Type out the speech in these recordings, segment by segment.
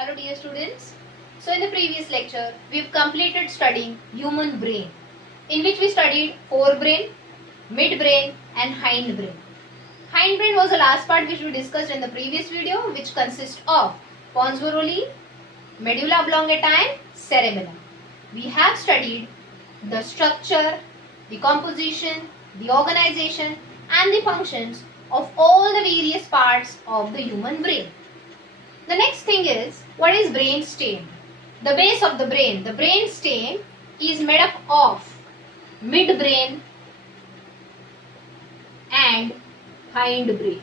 Hello dear students. So in the previous lecture, we've completed studying human brain, in which we studied forebrain, midbrain and hindbrain. Hindbrain was the last part which we discussed in the previous video, which consists of pons varolii, medulla oblongata and cerebellum. We have studied the structure, the composition, the organization and the functions of all the various parts of the human brain. The next thing is, what is brain stem? The base of the brain stem is made up of midbrain and hindbrain.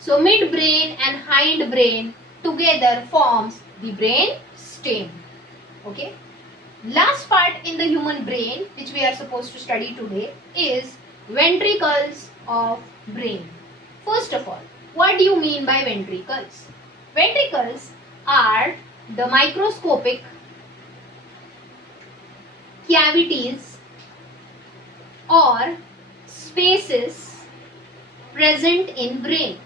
So midbrain and hindbrain together forms the brain stem. Okay. Last part in the human brain which we are supposed to study today is ventricles of brain. First of all, what do you mean by ventricles? Ventricles are the microscopic cavities or spaces present in brain.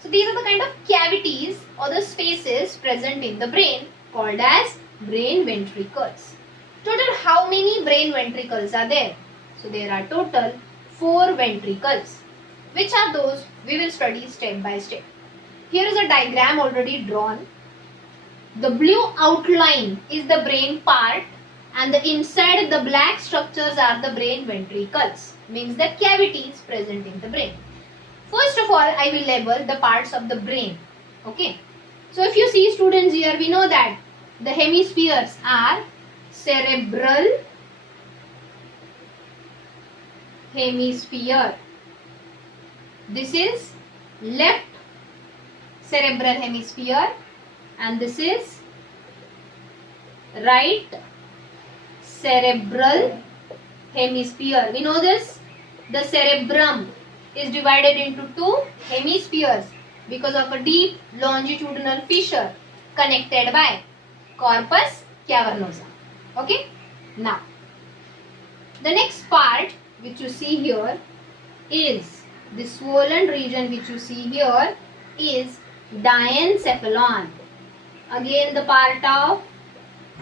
So these are the kind of cavities or the spaces present in the brain called as brain ventricles. Total how many brain ventricles are there? So there are total 4 ventricles. Which are those? We will study step by step. Here is a diagram already drawn. The blue outline is the brain part and the inside the black structures are the brain ventricles. Means the cavities present in the brain. First of all, I will label the parts of the brain. Okay. So if you see students here, we know that the hemispheres are cerebral hemisphere. This is left cerebral hemisphere and this is right cerebral hemisphere. We know this. The cerebrum is divided into 2 hemispheres because of a deep longitudinal fissure connected by corpus cavernosa. Okay. Now, the next part which you see here is the swollen region which you see here is diencephalon. Again the part of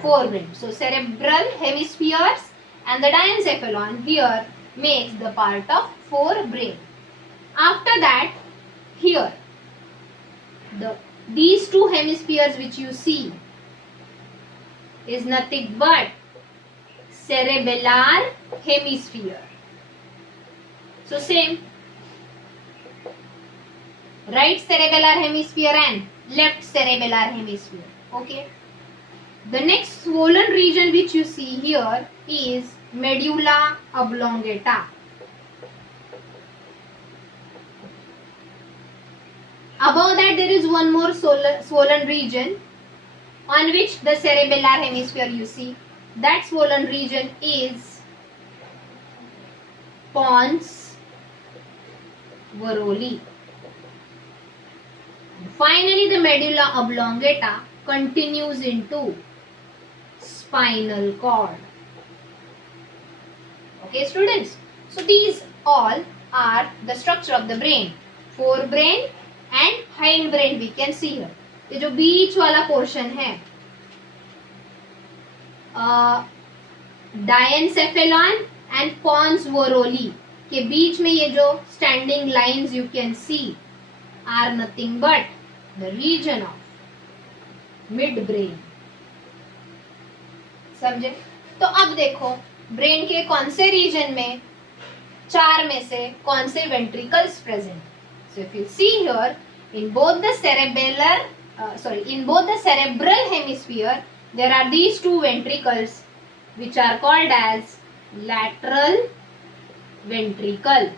forebrain. So cerebral hemispheres and the diencephalon here makes the part of forebrain. After that, here these 2 hemispheres which you see is nothing but cerebellar hemisphere. So same, right cerebellar hemisphere and left cerebellar hemisphere. Okay. The next swollen region which you see here is medulla oblongata. Above that there is one more swollen region on which the cerebellar hemisphere you see. That swollen region is pons varolii. Finally, the medulla oblongata continues into spinal cord. Okay, students. So these all are the structure of the brain. Forebrain and hindbrain we can see here. ये जो बीच वाला portion है, diencephalon and Pond's वोरोली के बीच में ये जो standing lines you can see are nothing but the region of mid brain. समझे? तो अब देखो ब्रेन के कौन से रीजन में 4 में से कौन से ventricles present. So if you see here in both the cerebral hemisphere there are these 2 ventricles which are called as lateral ventricle.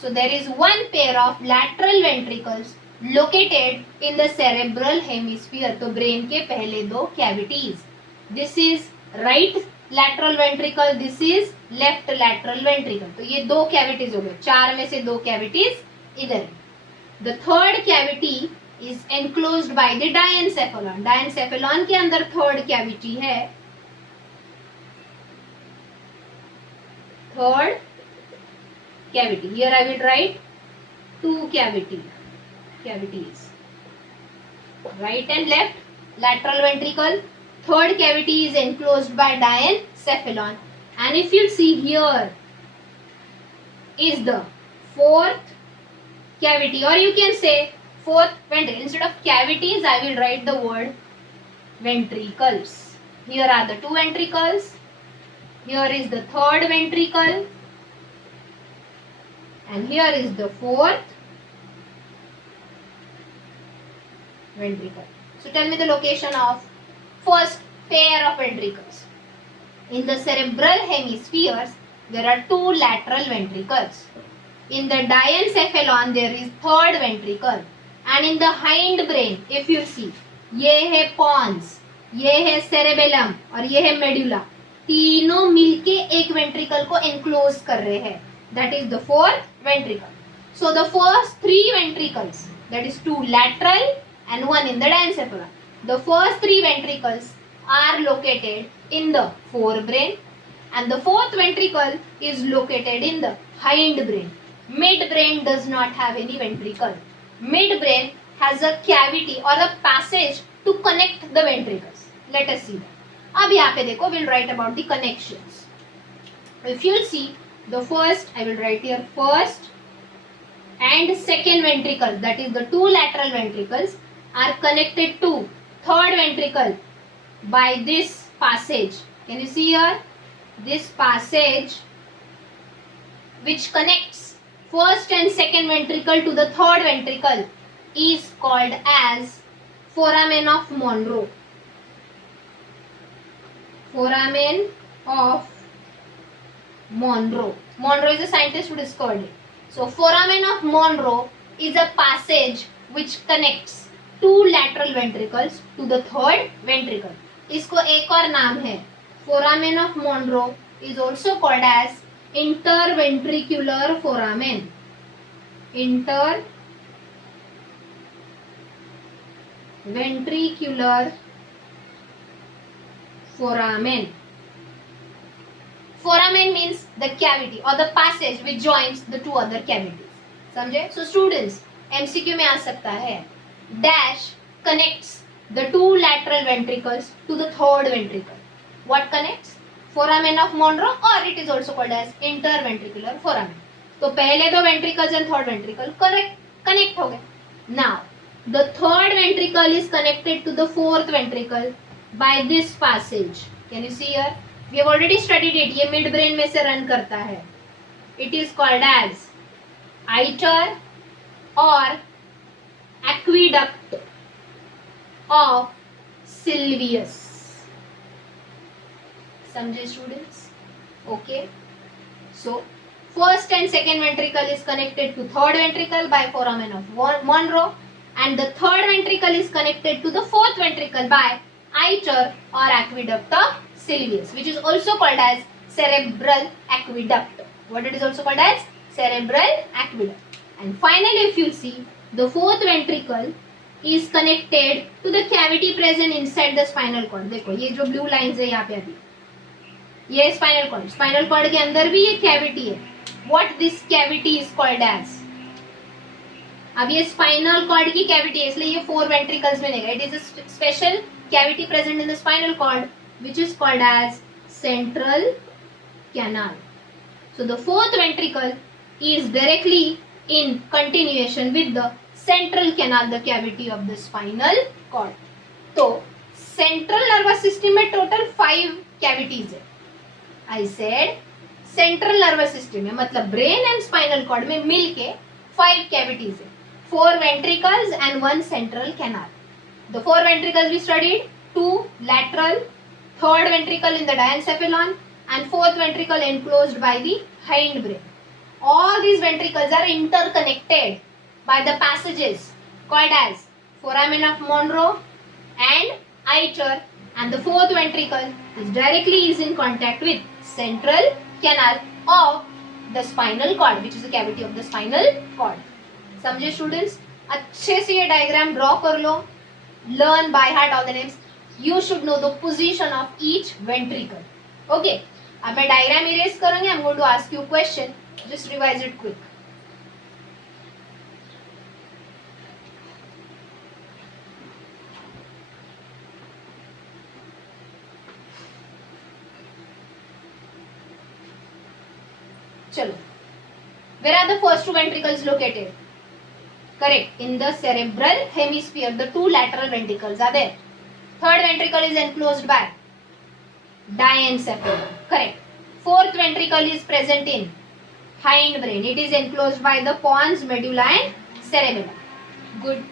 So there is one pair of lateral ventricles located in the cerebral hemisphere. तो brain के पहले 2 cavities. This is right lateral ventricle, this is left lateral ventricle. तो ये 2 cavities हो गए. 4 में से 2 cavities इधर. The third cavity is enclosed by the diencephalon. Diencephalon के अंदर third cavity है. Third cavity. Here I will write 2 cavity. cavities. Right and left, lateral ventricle. Third cavity is enclosed by diencephalon. And if you see here is the fourth cavity, or you can say fourth ventricle. Instead of cavities, I will write the word ventricles. Here are the two ventricles. Here is the third ventricle. And here is the fourth ventricle. So tell me the location of first pair of ventricles. In the cerebral hemispheres, there are two lateral ventricles. In the diencephalon, there is third ventricle. And in the hind brain, if you see, ये है pons, ये है cerebellum और ये है medulla. तीनों मिलके एक ventricle को enclose कर रहे हैं. That is the fourth ventricle. So the first three ventricles, that is two lateral and one in the diencephalon. The first three ventricles are located in the forebrain, and the fourth ventricle is located in the hind brain. Midbrain does not have any ventricle. Midbrain has a cavity or a passage to connect the ventricles. Let us see that. अब यहाँ पे देखो, we'll write about the connections. If you'll see, the first, I will write here first and second ventricle, that is the two lateral ventricles, are connected to third ventricle by this passage. Can you see here? This passage which connects first and second ventricle to the third ventricle is called as foramen of Monro. Foramen of Monro. Monro is a scientist who discovered it. So foramen of Monro is a passage which connects two lateral ventricles to the third ventricle. इसको एक और नाम है. Foramen of Monro is also called as interventricular foramen. Interventricular foramen. Foramen means the cavity or the passage which joins the two other cavities. समझे? So students, MCQ में आ सकता है. Dash connects the two lateral ventricles to the third ventricle. What connects? Foramen of Monro, or it is also called as interventricular foramen. तो पहले दो ventricles and third ventricle connect हो गए. Now the third ventricle is connected to the fourth ventricle by this passage. Can you see here? We have already studied it. ये midbrain में से run करता है. It is called as iter or aqueduct of Sylvius. समझे students? Okay. So first and second ventricle is connected to third ventricle by foramen of Monro, and the third ventricle is connected to the fourth ventricle by iter or aqueduct of Sylvius, which is also called as cerebral aqueduct. What it is also called as? Cerebral aqueduct. And finally, if you see, the fourth ventricle is connected to the cavity present inside the spinal cord. देखो ये जो blue lines है यहाँ पे अभी, ये spinal cord. Spinal cord के अंदर भी ये cavity है. What this cavity is called as? अब ये spinal cord की cavity है, इसलिए ये four ventricles में देगा. It is a special cavity present in the spinal cord which is called as central canal. So the fourth ventricle is directly in continuation with the central canal, the cavity of the spinal cord. तो central nervous system में total 5 cavities है. I said central nervous system में मतलब brain and spinal cord में मिलके 5 cavities है. 4 ventricles and 1 central canal. The 4 ventricles we studied, 2 lateral, third ventricle in the diencephalon, and fourth ventricle enclosed by the hindbrain. All these ventricles are interconnected by the passages called as foramen of Monro and iter, and the fourth ventricle is in contact with central canal of the spinal cord, which is the cavity of the spinal cord. समझे students? अच्छे से ये diagram draw कर लो. Learn by heart all the names. You should know the position of each ventricle. Okay. अब मैं diagram erase करूँगी. I'm going to ask you a question. Just revise it quick. चलो, where are the first two ventricles located? Correct, in the cerebral hemisphere. The two lateral ventricles are there. Third ventricle is enclosed by diencephalon. Correct. Fourth ventricle is present in hindbrain. It is enclosed by the pons, medulla and cerebellum. Good.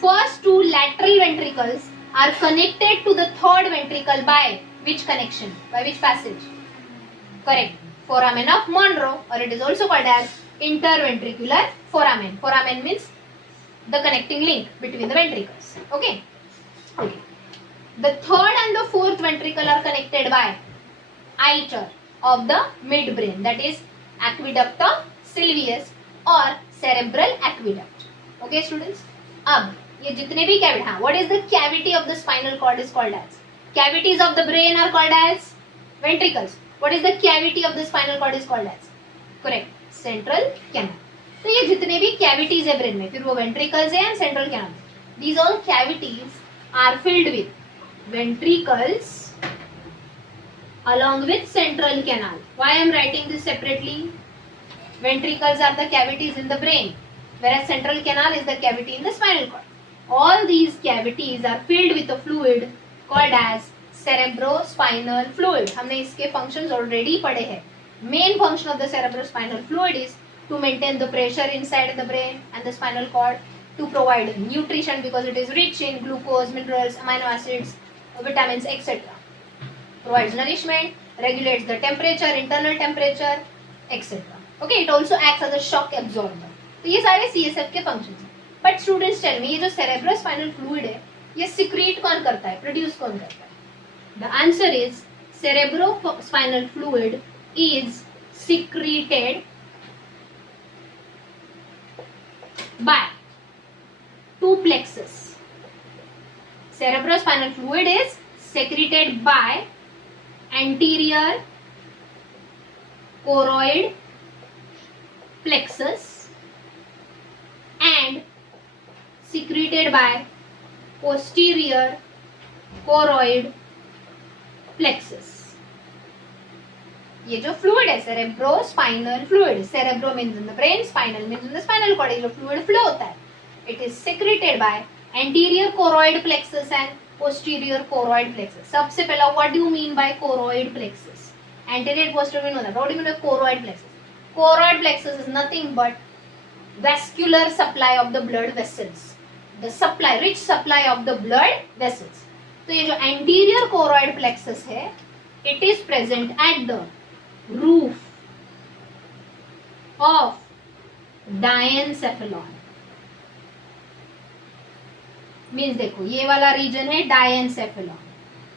First two lateral ventricles are connected to the third ventricle by which connection? By which passage? Correct. Foramen of Monro, or it is also called as interventricular foramen. Foramen means the connecting link between the ventricles. Okay. Okay. The third and the fourth ventricle are connected by iter of the midbrain, that is aqueductum sylvius or cerebral aqueduct. Okay students. अब ये जितने भी cavity, हाँ, what is the cavity of the spinal cord is called as? Cavities of the brain are called as ventricles. What is the cavity of the spinal cord is called as? Correct, central canal. तो ये जितने भी cavities है brain में, फिर वो ventricles है and central canal. These all cavities are filled with ventricles along with central canal. Why I am writing this separately? Ventricles are the cavities in the brain, whereas central canal is the cavity in the spinal cord. All these cavities are filled with a fluid called as cerebrospinal fluid. हमने इसके functions already पढ़े हैं. Main function of the cerebrospinal fluid is to maintain the pressure inside the brain and the spinal cord, to provide nutrition because it is rich in glucose, minerals, amino acids, vitamins, etc. Provides nourishment, regulates the temperature, internal temperature, etc. Okay, it also acts as a shock absorber. तो ये सारे CSF के functions हैं. But students tell me, ये जो cerebrospinal fluid है, ये secrete कौन करता है, produce कौन करता है? The answer is cerebrospinal fluid is secreted by two plexus. Cerebrospinal fluid is secreted by anterior choroid plexus and secreted by posterior choroid plexus. ये जो fluid है cerebrospinal fluid, cerebro means in the brain, spinal means in the spinal cord, ये जो fluid flow होता है, it is secreted by anterior choroid plexus and posterior choroid plexus. सबसे पहला what do you mean by choroid plexus? Anterior posterior नहीं होता. What do you mean by choroid plexus? Choroid plexus is nothing but vascular supply of the blood vessels. The supply, rich supply of the blood vessels. तो ये जो anterior choroid plexus है, it is present at the roof of diencephalon. Means देखो ये वाला reason है diencephalon.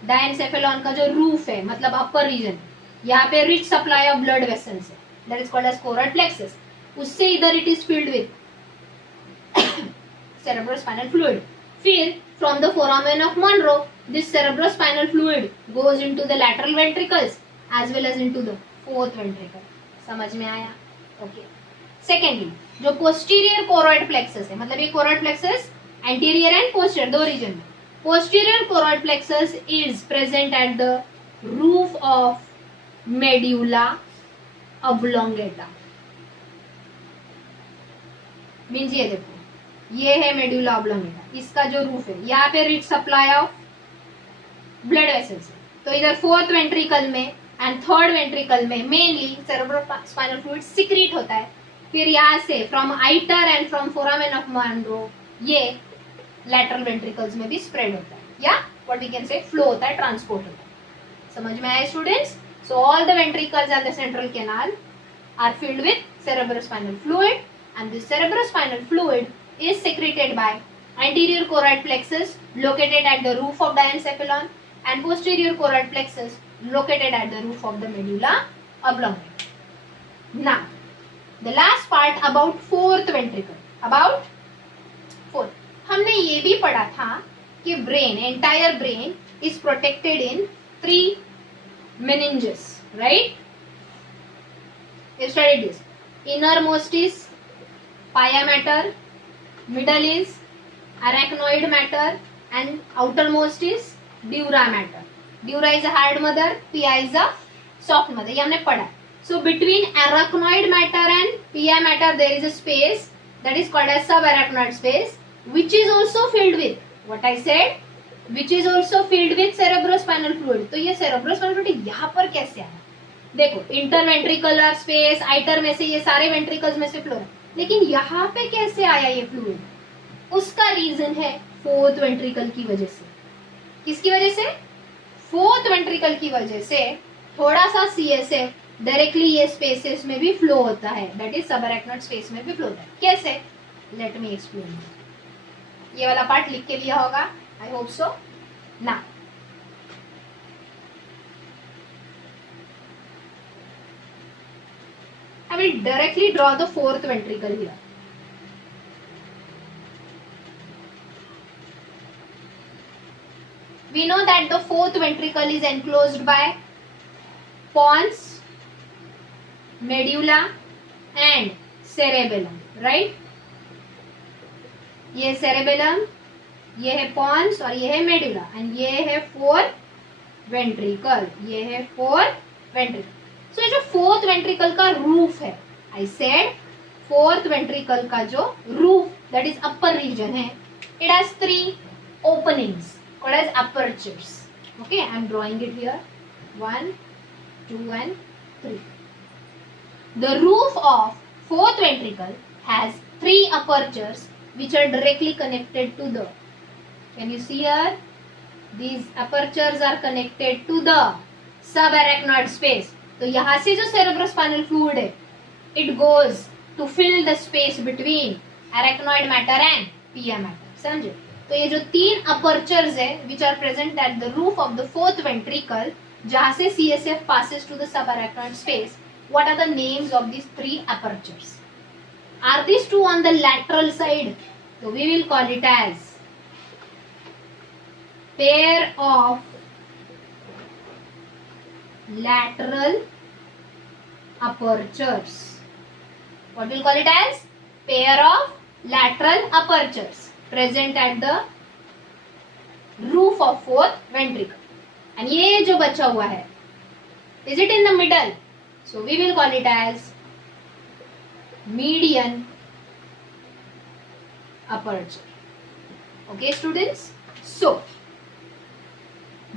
Diencephalon का जो रूफ है मतलब अपर रीजन, यहाँ पे rich supply of blood vessels है, that is called as choroid plexus. उससे इधर it is filled with cerebrospinal fluid. फिर from the foramen of Monro, this cerebrospinal fluid goes into the lateral ventricles as well as into the fourth ventricle. समझ में आया? Okay. Secondly जो posterior choroid plexus है, मतलब ये choroid plexus anterior and posterior दो reason में. Posterior choroid plexus is present at the roof of medulla oblongata. Means ये देखो ये है मेड्यूला ऑब्लोंगेटा, इसका जो रूफ है यहाँ पे rich supply of blood vessels है. तो इधर फोर्थ वेंट्रिकल में एंड थर्ड वेंट्रिकल में मेनली सेरेब्रोस्पाइनल फ्लूइड सिक्रीट होता है. फिर यहाँ से from iter and from foramen of Monro ये लैटरल वेंट्रिकल्स में भी स्प्रेड होता है, या what we can say flow होता है, ट्रांसपोर्ट होता है. समझ में आया students? So all the ventricles and the central canal are filled with cerebrospinal fluid, and this cerebrospinal fluid is secreted by anterior choroid plexus located at the roof of diencephalon and posterior choroid plexus located at the roof of the medulla oblongata. Now, the last part about fourth ventricle. About fourth, हमने ये भी पढ़ा था कि brain, entire brain is protected in 3 meninges, right? You studied this. Innermost is pia mater, middle is arachnoid matter, and outermost is dura matter. Dura is a hard mother, pia is a soft mother. ये हमने पढ़ा. So between arachnoid matter and PI matter there is a space that is called as subarachnoid space, which is also filled with what I said, which is also filled with cerebrospinal fluid. तो ये cerebrospinal fluid यहाँ पर कैसे आया? देखो interventricular space आइटर में से ये सारे वेंट्रिकल्स में से फ्लो है, लेकिन यहाँ पे कैसे आया ये फ्लूइड? उसका रीजन है फोर्थ वेंट्रिकल की वजह से. किसकी वजह से? फोर्थ वेंट्रिकल की वजह से थोड़ा सा सीएसएफ डायरेक्टली ये स्पेसेस में भी फ्लो होता है, दैट इज सबअरैक्नोइड स्पेस में भी फ्लो होता है. कैसे? Let me explain. ये वाला पार्ट लिख के लिया होगा, आई होप सो. ना I will directly draw the fourth ventricle here. We know that the fourth ventricle is enclosed by pons, medulla and cerebellum, right? ये cerebellum, ये है pons और ये है medulla and ये है fourth ventricle, ये है fourth ventricle. So ये जो फोर्थ वेंट्रिकल का रूफ है, आई सेड फोर्थ वेंट्रिकल का जो roof that is upper region है, it has 3 openings called as apertures. Okay, I am drawing it here. 1, 2 and 3. The roof of fourth ventricle has 3 apertures which are directly connected to the, can you see here, these apertures are connected to the subarachnoid space. तो यहां से जो cerebrospinal fluid है, it goes to fill the space between arachnoid matter and PI matter. समझे? तो ये जो 3 apertures है which are present at the roof of the fourth ventricle, जहां से CSF passes to the subarachnoid space, what are the names of these 3 apertures? Are these 2 on the lateral side? So we will call it as pair of lateral apertures. What we'll call it as? Pair of lateral apertures present at the roof of fourth ventricle. And ये जो बचा हुआ है, is it in the middle? So we will call it as median aperture. Okay, students? So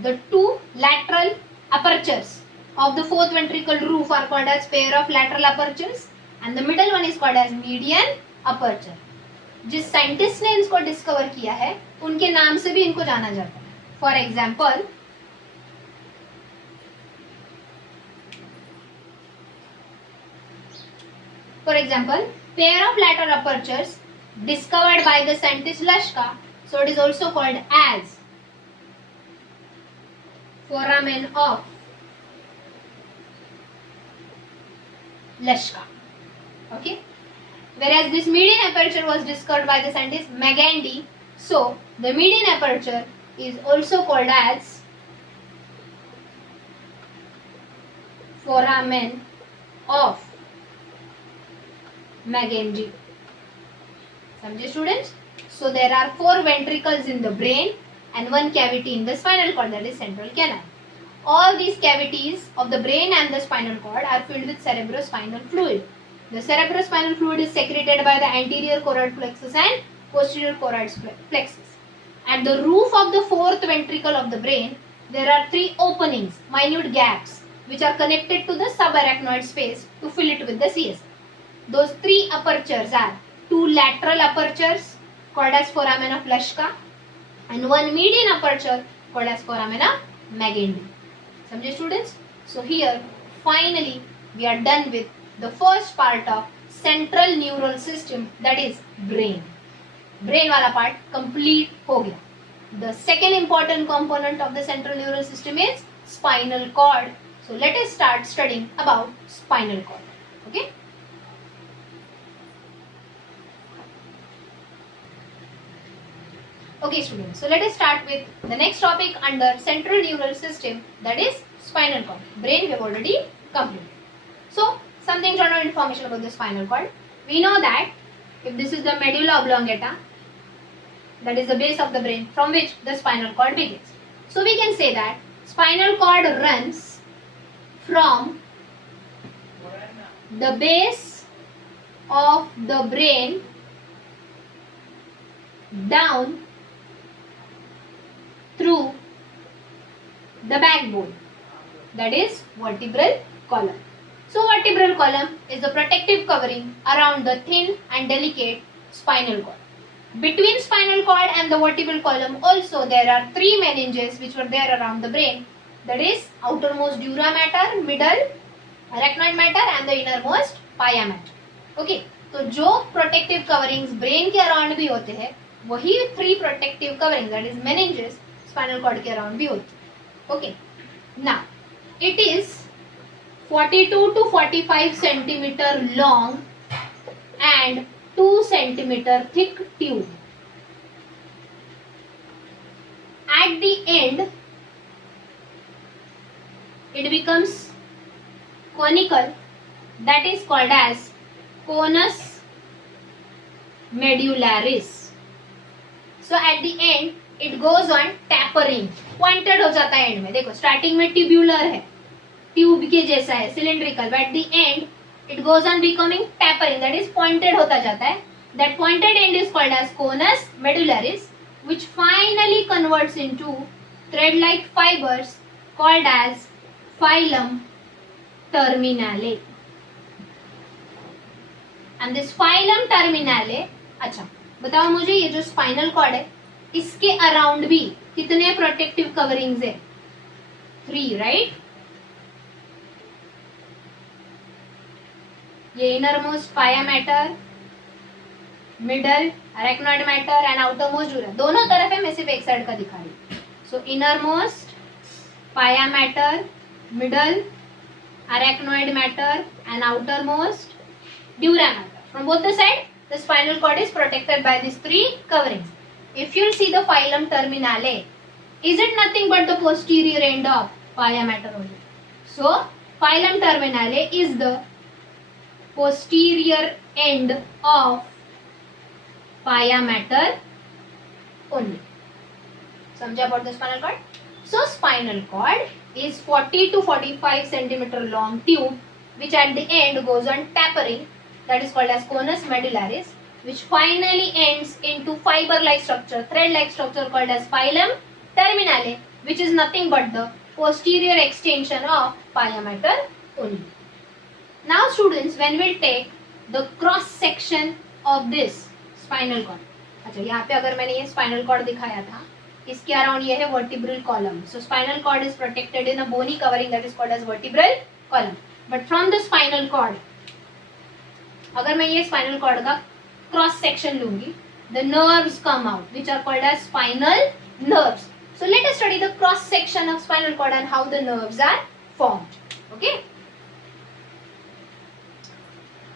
the 2 lateral apertures of the fourth ventricle roof are called as pair of lateral apertures and the middle one is called as median aperture. जिस scientist ने इसको discover किया है उनके नाम से भी इनको जाना जाता है. For example pair of lateral apertures discovered by the scientist Lashka, so it is also called as foramen of Lashka. Okay, whereas this median aperture was discovered by the scientist Magandy, so the median aperture is also called as foramen of Magandy. समझे students? So there are 4 ventricles in the brain and 1 cavity in the spinal cord, that is central canal. All these cavities of the brain and the spinal cord are filled with cerebrospinal fluid. The cerebrospinal fluid is secreted by the anterior choroid plexus and posterior choroid plexus. At the roof of the fourth ventricle of the brain, there are 3 openings, minute gaps, which are connected to the subarachnoid space to fill it with the CSF. Those 3 apertures are 2 lateral apertures called as foramen of Lashka and 1 median aperture called as foramen of Magandy. Samjhe students? So here finally we are done with the first part of central neural system, that is brain. Brain wala part complete ho gaya. The second important component of the central neural system is spinal cord. So let us start studying about spinal cord. Okay? Okay students, so let us start with the next topic under central neural system, that is spinal cord. Brain we have already completed. So something general information about the spinal cord. We know that if this is the medulla oblongata, that is the base of the brain from which the spinal cord begins. So we can say that spinal cord runs from the base of the brain down through the backbone, that is vertebral column. So vertebral column is the protective covering around the thin and delicate spinal cord. Between spinal cord and the vertebral column also there are three meninges which were there around the brain, that is outermost dura mater, middle arachnoid mater and the innermost pia mater. Okay, तो जो protective coverings brain के around भी होते हैं वही three protective coverings that is meninges spinal cord के around भी होते हैं. Okay, now it is 42 to 45 centimeter long and 2 centimeter thick tube. At the end, it becomes conical, that is called as conus medullaris. So at the end, it goes on tapering. Pointed हो जाता है and में. देखो starting में tubular है, tube के जैसा है, cylindrical, but at the end it goes on becoming tapering, that is pointed होता जाता है. That pointed end is called as conus medullaris, which finally converts into thread-like fibers called as phylum terminale. And this phylum terminale, अच्छा बताओ मुझे, ये जो spinal cord है इसके अराउंड भी कितने प्रोटेक्टिव कवरिंग्स है? 3, राइट? ये इनरमोस्ट पाया matter, middle arachnoid matter and outermost dura, दोनों तरफ है, मैं सिर्फ एक साइड का दिखा रही हूँ. सो इनरमोस्ट पाया matter, middle arachnoid matter and outermost dura matter. From both the side, the spinal cord is protected by these three coverings. If you see the phylum terminale, is it nothing but the posterior end of pia mater only? So, phylum terminale is the posterior end of pia mater only. समझा about the spinal cord? So, spinal cord is 40 to 45 centimeter long tube which at the end goes on tapering, that is called as conus medullaris, which finally ends into fiber-like structure, thread-like structure called as phylum terminale, which is nothing but the posterior extension of pia mater only. Now students, when we take the cross section of this spinal cord, अच्छा यहाँ पे अगर मैंने ये spinal cord दिखाया था, इसके around ये है vertebral column. So spinal cord is protected in a bony covering that is called as vertebral column. But from the spinal cord, अगर मैं ये स्पाइनल कॉर्ड का क्रॉस सेक्शन लूंगी, the nerves come out which are called as spinal nerves. So let us study the cross section of spinal cord and how the nerves are formed. Okay,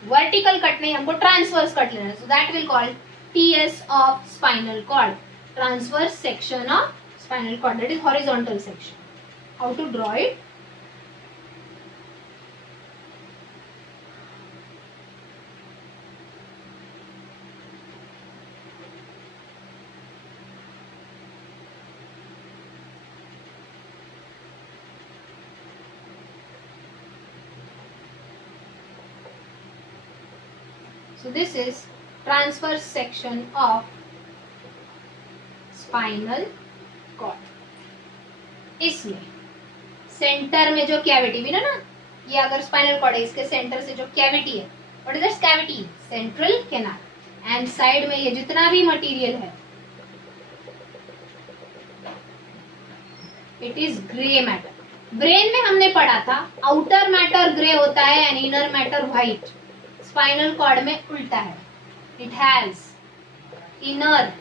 vertical cut नहीं, हमको transverse cut लेना है. सो that will call TS of spinal cord, transverse section of spinal cord, that is horizontal section. How to draw it? So this is transverse section of spinal cord. इसमें centre में जो cavity भी ना, ये अगर spinal cord है, इसके centre से जो कैविटी है, what is that cavity? Central canal. And side में ये जितना भी मटेरियल है, it is grey matter. Brain में हमने पढ़ा था आउटर मैटर ग्रे होता है and inner matter white. Spinal cord में उल्टा है, it has inner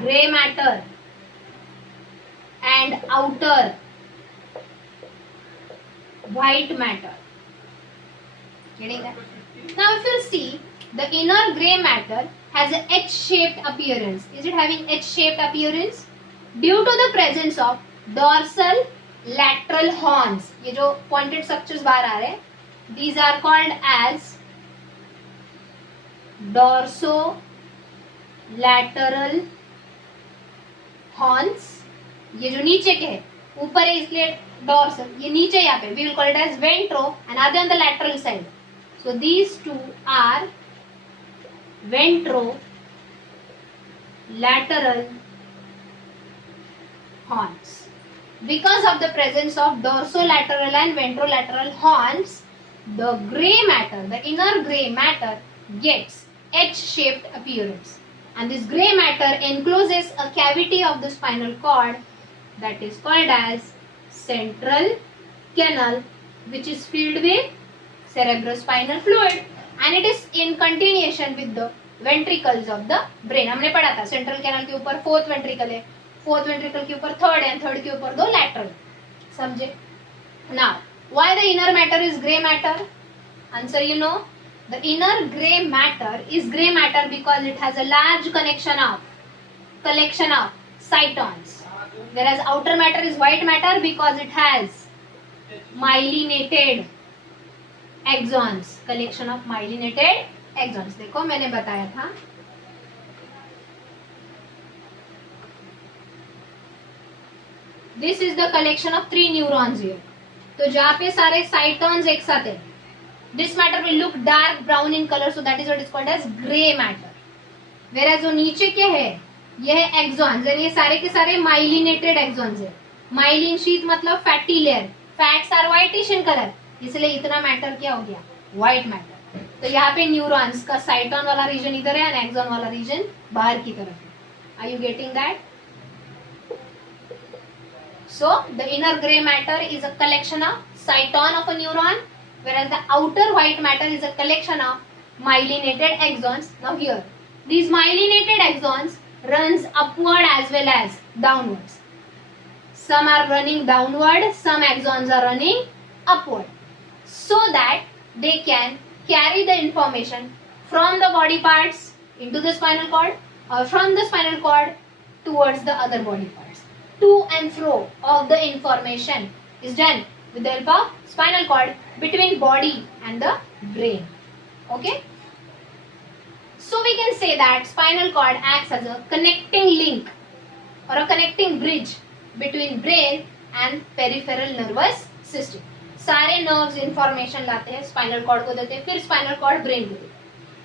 gray matter and outer white matter. Getting that? Now if you see, the inner gray matter has a H-shaped appearance. Is it having H-shaped appearance? Due to the presence of dorsal lateral horns. ये जो pointed structures बाहर आ रहे हैं, these are called as dorsolateral horns. ये जो नीचे के है, ऊपर है इसलिए dorsal, ये नीचे यहाँ पे, we will call it as ventro, and are they on the lateral side? So these two are ventrolateral horns. Because of the presence of dorsolateral and ventrolateral horns, the gray matter, the inner gray matter gets H-shaped appearance, and this gray matter encloses a cavity of the spinal cord that is called as central canal, which is filled with cerebrospinal fluid, and it is in continuation with the ventricles of the brain. हमने पढ़ा था central canal के ऊपर fourth ventricle है, fourth ventricle के ऊपर third है, third के ऊपर दो लैटरल. समझे? Now, why the inner matter is gray matter? Answer you know. The inner gray matter is gray matter because it has a large collection of cytons, whereas outer matter is white matter because it has myelinated axons, collection of myelinated axons. देखो मैंने बताया था. This is the collection of 3 neurons here. तो जहाँ पे सारे cytons एक साथ है, this matter will look dark brown in color, so that is what is called as gray matter. Whereas जो नीचे के है, ये है axons, और ये सारे के सारे myelinated axons है. Myelin sheath मतलब fatty layer. Fats are whitish in color, इसलिए इतना मैटर क्या हो गया? White matter. तो यहाँ पे न्यूरॉन्स का साइटॉन वाला रीजन इधर है, एंड एक्सॉन वाला रीजन बाहर की तरफ है. Are you getting that? So the inner gray matter is a collection of cyton of a neuron, whereas the outer white matter is a collection of myelinated axons. Now here, these myelinated axons runs upward as well as downwards. Some are running downward, some axons are running upward, so that they can carry the information from the body parts into the spinal cord, or from the spinal cord towards the other body parts. To and fro of the information is done with the help of spinal cord between body and the brain. Okay? So we can say that spinal cord acts as a connecting link or a connecting bridge between brain and peripheral nervous system. सारे nerves information लाते हैं, spinal cord को देते हैं, फिर spinal cord brain को देते हैं.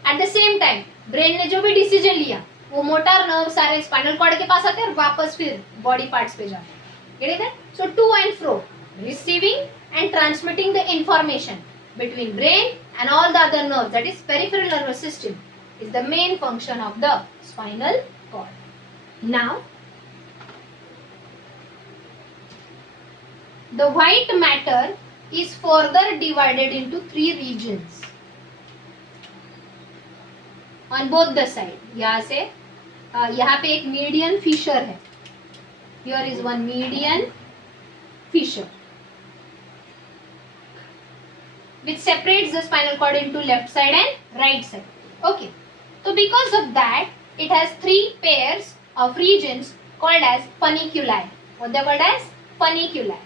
At the same time, brain ने जो भी decision लिया, वो मोटर नर्व सारे स्पाइनल कॉर्ड के पास आते हैं और वापस फिर बॉडी पार्ट्स पे जाते हैं. Get it? So to and fro, receiving and transmitting the information between brain and all the other nerves, that is peripheral nervous system, is the main function of the spinal cord. Now, the white matter is further divided into 3 regions on both the side. यहाँ पे एक median Fisher है. Here is one median fissure which separates the spinal cord into left side and right side. Okay. So because of that, it has 3 pairs of regions called as funiculi. What they are called as funiculi.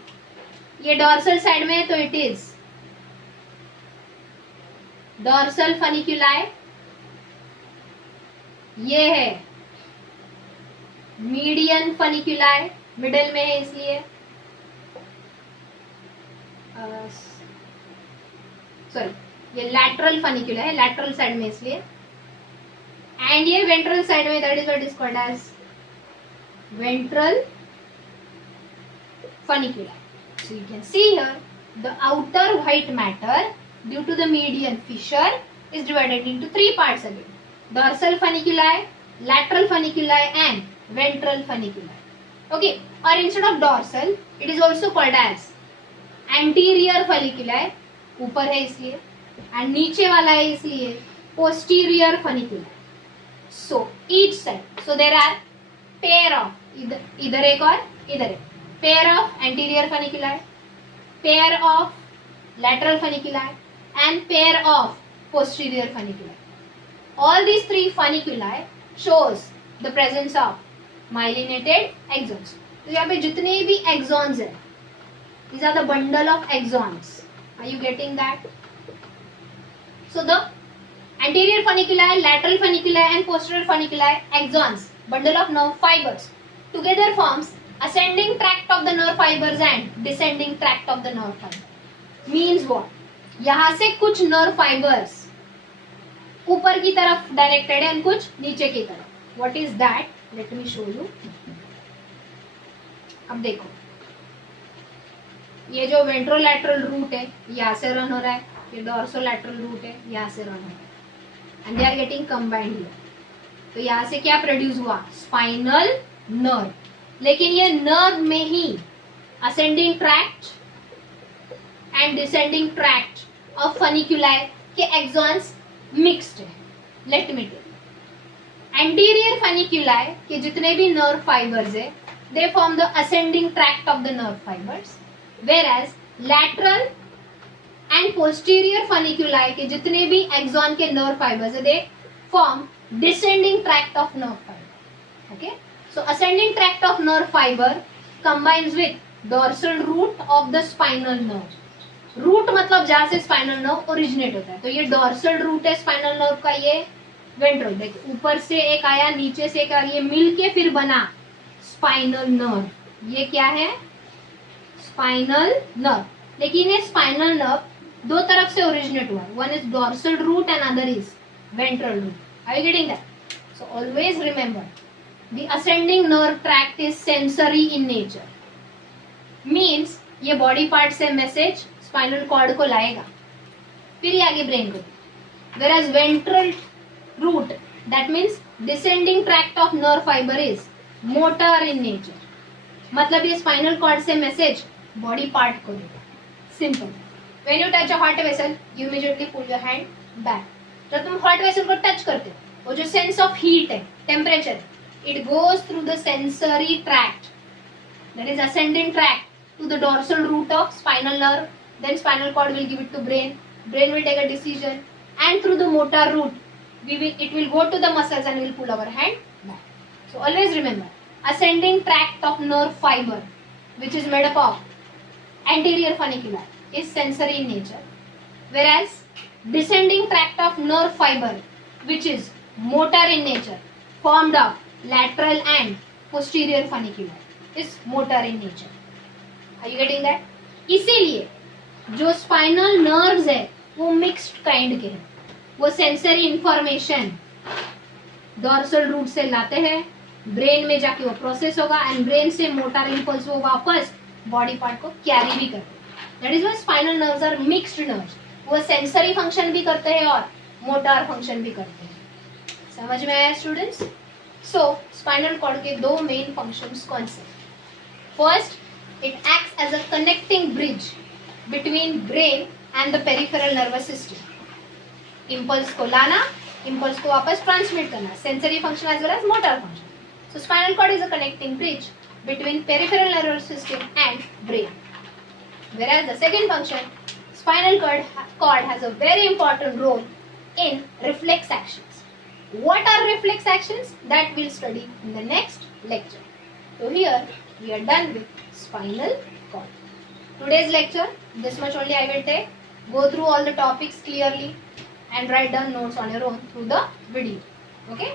ये dorsal side में है तो it is dorsal funiculi. ये है median फनिक्यूलाई, middle में है इसलिए. Sorry, ये लैटरल फनिक्यूलाई है, लैटरल साइड में इसलिए. एंड ये वेंट्रल साइड में, that is what is called as ventral funiculi. So you can see here the outer white matter due to the median fissure is divided into 3 parts again: dorsal funiculi, lateral funiculi and ventral funiculi. Okay, or instead of dorsal, it is also called as anterior funiculi, ऊपर है इसलिए, and नीचे वाला है इसलिए posterior funiculi. So each side, so there are pair of इधर एक और इधर एक, pair of anterior funiculi, pair of lateral funiculi and pair of posterior funiculi. All these 3 funiculi shows the presence of myelinated axons. तो यहाँ पे जितने भी axons है, these are the bundle of axons. Are you getting that? So the anterior funiculi, lateral funiculi and posterior funiculi axons, bundle of nerve fibers, together forms ascending tract of the nerve fibers and descending tract of the nerve fiber means what? यहां से कुछ nerve fibers ऊपर की तरफ directed है और कुछ नीचे की तरफ. What is that? Let me show you. अब देखो, ये जो वेंट्रोलैटरल रूट है यहाँ से रन हो रहा है, ये डोर्सोलैटरल रूट है यहाँ से रन हो रहा है, and they are getting combined here. तो यहाँ से क्या प्रोड्यूस हुआ? Spinal nerve. लेकिन ये नर्व में ही ascending tract and descending tract of funiculi के एक्सॉन्स मिक्स्ड है. Let me tell. Anterior funiculi के जितने भी नर्व फाइबर्स है, they form the ascending tract of the nerve fibres, whereas lateral and posterior funiculi के जितने भी axon के nerve fibers है, they form descending tract of nerve fiber. Okay, so ascending tract of nerve fiber combines with dorsal root of the spinal nerve. Root मतलब जहाँ से spinal nerve originate होता है. तो ये dorsal root है spinal nerve का, ये ventral. देखिए ऊपर से एक आया, नीचे से एक आया, ये मिलके फिर बना spinal nerve. ये क्या है? Spinal nerve. लेकिन ये स्पाइनल नर्व दो तरफ से ओरिजिनेट हुआ है. One is dorsal root and other is ventral root. Are you getting that? So always remember the ascending nerve tract is sensory in nature. Means ये बॉडी पार्ट से message spinal cord को लाएगा, फिर ये आगे brain को. whereas ventral root, that means descending tract of nerve fiber is motor in nature. मतलब ये स्पाइनल कॉर्ड से मैसेज बॉडी पार्ट को देगा. Simple. When you touch a hot vessel, you immediately pull your hand back. जब तुम hot vessel को touch करते हो, वो जो सेंस ऑफ हीट है, temperature, it goes through the sensory tract, that is ascending tract to the dorsal root of spinal nerve. Then spinal cord will give it to brain. Brain will take a decision, and through the motor root it will go to the muscles and will pull our hand back. So always remember, ascending tract of nerve fiber, which is made up of anterior funiculi, is sensory in nature, whereas descending tract of nerve fiber, which is motor in nature, formed of lateral and posterior funiculi, is motor in nature. Are you getting that? इसीलिए जो spinal nerves है वो mixed kind के हैं. वो sensory information dorsal root से लाते हैं, brain में जाके वो प्रोसेस होगा, एंड ब्रेन से मोटर इंपल्स वो वापस बॉडी पार्ट को कैरी भी करते हैं. That is why spinal nerves are mixed nerves. वो सेंसरी फंक्शन भी करते हैं और मोटर फंक्शन भी करते हैं. समझ में आया स्टूडेंट्स? सो स्पाइनल कॉर्ड के दो मेन फंक्शंस कौन से? First, it acts as a connecting bridge between brain and the peripheral nervous system. Impulse को लाना, इम्पल्स को वापस ट्रांसमिट करना, sensory function as well as motor function. So spinal cord is a connecting bridge between peripheral nervous system and brain. Whereas the second function, spinal cord has a very important role in reflex actions. What are reflex actions? That we'll study in the next lecture. So here we are done with spinal cord. Today's lecture, this much only I will take. Go through all the topics clearly and write down notes on your own through the video. Okay?